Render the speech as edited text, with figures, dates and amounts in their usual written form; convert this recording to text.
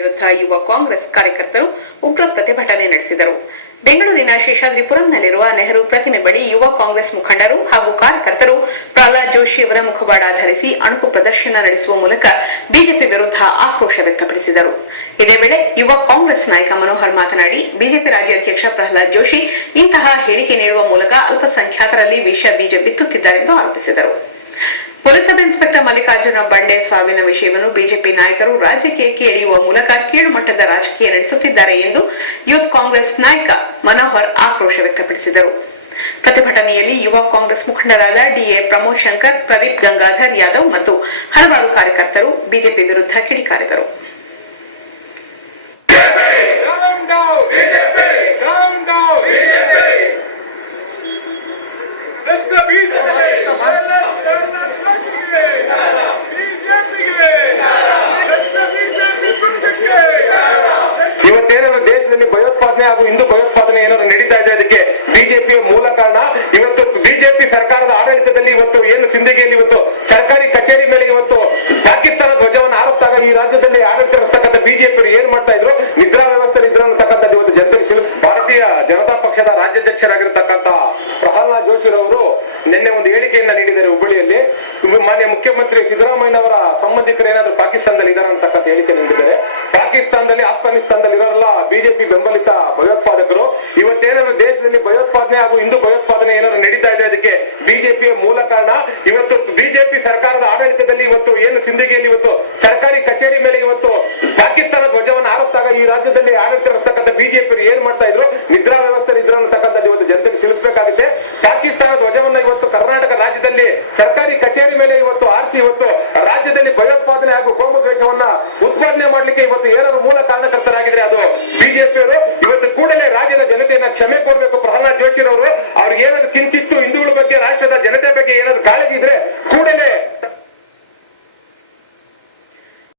ವಿರುದ್ಧ ಯುವ ಕಾಂಗ್ರೆಸ್ ಕಾರ್ಯಕರ್ತರು ಉಗ್ರ ಪ್ರತಿಭಟನೆ ನಡೆಸಿದರು. ಬೆಂಗಳೂರಿನ ಶೇಷಾದ್ರಿಪುರಂನಲ್ಲಿರುವ ನೆಹರು ಪ್ರತಿಮೆ ಬಳಿ ಯುವ ಕಾಂಗ್ರೆಸ್ ಮುಖಂಡರು ಹಾಗೂ ಕಾರ್ಯಕರ್ತರು ಪ್ರಹ್ಲಾದ್ ಜೋಶಿ ಅವರ ಮುಖವಾಡ ಧರಿಸಿ ಅಣುಕು ಪ್ರದರ್ಶನ ನಡೆಸುವ ಮೂಲಕ ಬಿಜೆಪಿ ವಿರುದ್ಧ ಆಕ್ರೋಶ ವ್ಯಕ್ತಪಡಿಸಿದರು. ಇದೇ ವೇಳೆ ಯುವ ಕಾಂಗ್ರೆಸ್ ನಾಯಕ ಮನೋಹರ್ ಮಾತನಾಡಿ, ಬಿಜೆಪಿ ರಾಜ್ಯಾಧ್ಯಕ್ಷ ಪ್ರಹ್ಲಾದ್ ಜೋಶಿ ಇಂತಹ ಹೇಳಿಕೆ ನೀಡುವ ಮೂಲಕ ಅಲ್ಪಸಂಖ್ಯಾತರಲ್ಲಿ ವಿಷ ಬೀಜ ಬಿತ್ತುತ್ತಿದ್ದಾರೆಂದು ಆರೋಪಿಸಿದರು. ಪೊಲೀಸ್ ಸಬ್ ಇನ್ಸ್ಪೆಕ್ಟರ್ ಮಲ್ಲಿಕಾರ್ಜುನ ಬಂಡೆ ಸಾವಿನ ವಿಷಯವನ್ನು ಬಿಜೆಪಿ ನಾಯಕರು ರಾಜಕೀಯಕ್ಕೆ ಎಳೆಯುವ ಮೂಲಕ ಕೀಳು ಮಟ್ಟದ ರಾಜಕೀಯ ನಡೆಸುತ್ತಿದ್ದಾರೆ ಎಂದು ಯೂತ್ ಕಾಂಗ್ರೆಸ್ ನಾಯಕ ಮನೋಹರ್ ಆಕ್ರೋಶ ವ್ಯಕ್ತಪಡಿಸಿದರು. ಪ್ರತಿಭಟನೆಯಲ್ಲಿ ಯುವ ಕಾಂಗ್ರೆಸ್ ಮುಖಂಡರಾದ ಡಿಎ ಪ್ರಮೋದ್ ಶಂಕರ್, ಪ್ರದೀಪ್ ಗಂಗಾಧರ್ ಯಾದವ್ ಮತ್ತು ಹಲವಾರು ಕಾರ್ಯಕರ್ತರು ಬಿಜೆಪಿ ವಿರುದ್ಧ ಕಿಡಿಕಾರಿದರು. ಇವತ್ತೇನಾದ್ರು ದೇಶದಲ್ಲಿ ಭಯೋತ್ಪಾದನೆ ಹಾಗೂ ಹಿಂದೂ ಭಯೋತ್ಪಾದನೆ ಏನಾದ್ರು ನಡೀತಾ ಇದೆ, ಅದಕ್ಕೆ ಬಿಜೆಪಿಯ ಮೂಲ ಕಾರಣ. ಇವತ್ತು ಬಿಜೆಪಿ ಸರ್ಕಾರದ ಆಡಳಿತದಲ್ಲಿ ಇವತ್ತು ಏನು ಸಿಂದಗಿಯಲ್ಲಿ ಇವತ್ತು ಸರ್ಕಾರಿ ಕಚೇರಿ ಮೇಲೆ ಇವತ್ತು ಪಾಕಿಸ್ತಾನ ಧ್ವಜವನ್ನು ಹಾರುತ್ತಾಗ ಈ ರಾಜ್ಯದಲ್ಲಿ ಆಡಳಿತ ನಡೆಸ್ತಕ್ಕಂಥ ಬಿಜೆಪಿ ಏನ್ ಮಾಡ್ತಾ ಇದ್ರು, ನಿದ್ರಾ ವ್ಯವಸ್ಥೆ ಇದ್ರು ಅನ್ನತಕ್ಕಂಥದ್ದು ಇವತ್ತು ಜನತೆಗೆ ತಿಳಿದು. ಭಾರತೀಯ ಜನತಾ ಪಕ್ಷದ ರಾಜ್ಯಾಧ್ಯಕ್ಷರಾಗಿರ್ತಕ್ಕಂಥ ಪ್ರಹ್ಲಾದ್ ಜೋಶಿ ಅವರು ನಿನ್ನೆ ಒಂದು ಹೇಳಿಕೆಯನ್ನ ನೀಡಿದ್ದಾರೆ ಹುಬ್ಬಳ್ಳಿಯಲ್ಲಿ. ಮಾನ್ಯ ಮುಖ್ಯಮಂತ್ರಿ ಸಿದ್ದರಾಮಯ್ಯನವರ ಸಂಬಂಧಿಕರು ಏನಾದ್ರು ಪಾಕಿಸ್ತಾನದಲ್ಲಿ ಇದ್ದಾರೆ ಅಂತಕ್ಕಂಥ ಹೇಳಿಕೆ ನೀಡಿದ್ದಾರೆ. ಪಾಕಿಸ್ತಾನದಲ್ಲಿ, ಆಫ್ಘಾನಿಸ್ತಾನದಲ್ಲಿ ಇರೋಲ್ಲ ಬಿಜೆಪಿ ಬೆಂಬಲಿತ ಭಯೋತ್ಪಾದಕರು. ಇವತ್ತೇನಾದ್ರು ದೇಶದಲ್ಲಿ ಭಯೋತ್ಪಾದನೆ ಹಾಗೂ ಹಿಂದೂ ಭಯೋತ್ಪಾದನೆ ಏನಾದ್ರು ನಡೀತಾ ಇದೆ, ಅದಕ್ಕೆ ಬಿಜೆಪಿಯ ಮೂಲ ಕಾರಣ. ಇವತ್ತು ಬಿಜೆಪಿ ಸರ್ಕಾರದ ಆಡಳಿತದಲ್ಲಿ ಇವತ್ತು ಏನು ಸಿಂದಗಿಯಲ್ಲಿ ಇವತ್ತು ಸರ್ಕಾರಿ ಕಚೇರಿ ಮೇಲೆ ಇವತ್ತು ಪಾಕಿಸ್ತಾನ ಧ್ವಜವನ್ನು ಹಾರುತ್ತಾಗ ಈ ರಾಜ್ಯದಲ್ಲಿ ಆಡಳಿತ ನಡೆಸ್ತಕ್ಕಂಥ ಬಿಜೆಪಿ ಏನ್ ಮಾಡ್ತಾ ಇದ್ರು, ನಿದ್ರಾ ವ್ಯವಸ್ಥೆ ಇದ್ರು ಅನ್ನತಕ್ಕಂಥದ್ದು ಇವತ್ತು ಜನತೆಗೆ ತಿಳಿಸಬೇಕಾಗಿದೆ. ಪಾಕಿಸ್ತಾನ ಧ್ವಜವನ್ನ ಇವತ್ತು ಕರ್ನಾಟಕ ರಾಜ್ಯದಲ್ಲಿ ಸರ್ಕಾರಿ ಕಚೇರಿ ಮೇಲೆ ಇವತ್ತು ಆರಿಸಿ ಇವತ್ತು ರಾಜ್ಯದಲ್ಲಿ ಭಯೋತ್ಪಾದನೆ ಹಾಗೂ ಕೋಮು ದ್ವೇಷವನ್ನ ಉತ್ಪಾದನೆ ಮಾಡಲಿಕ್ಕೆ ಇವತ್ತು ಏನಾದ್ರು ಮೂಲ ಕಾರಣಕರ್ತರಾಗಿದ್ರೆ ಅದು ಬಿಜೆಪಿಯವರು. ಇವತ್ತು ಕೂಡಲೇ ರಾಜ್ಯದ ಜನತೆಯನ್ನ ಕ್ಷಮೆ ಕೋರಬೇಕು ಪ್ರಹ್ಲಾದ್ ಜೋಶಿ ಅವರು. ಅವ್ರಿಗೆ ಏನಾದ್ರು ಕಿಂಚಿತ್ತು ಹಿಂದೂಗಳ ಬಗ್ಗೆ ರಾಷ್ಟ್ರದ ಜನತೆ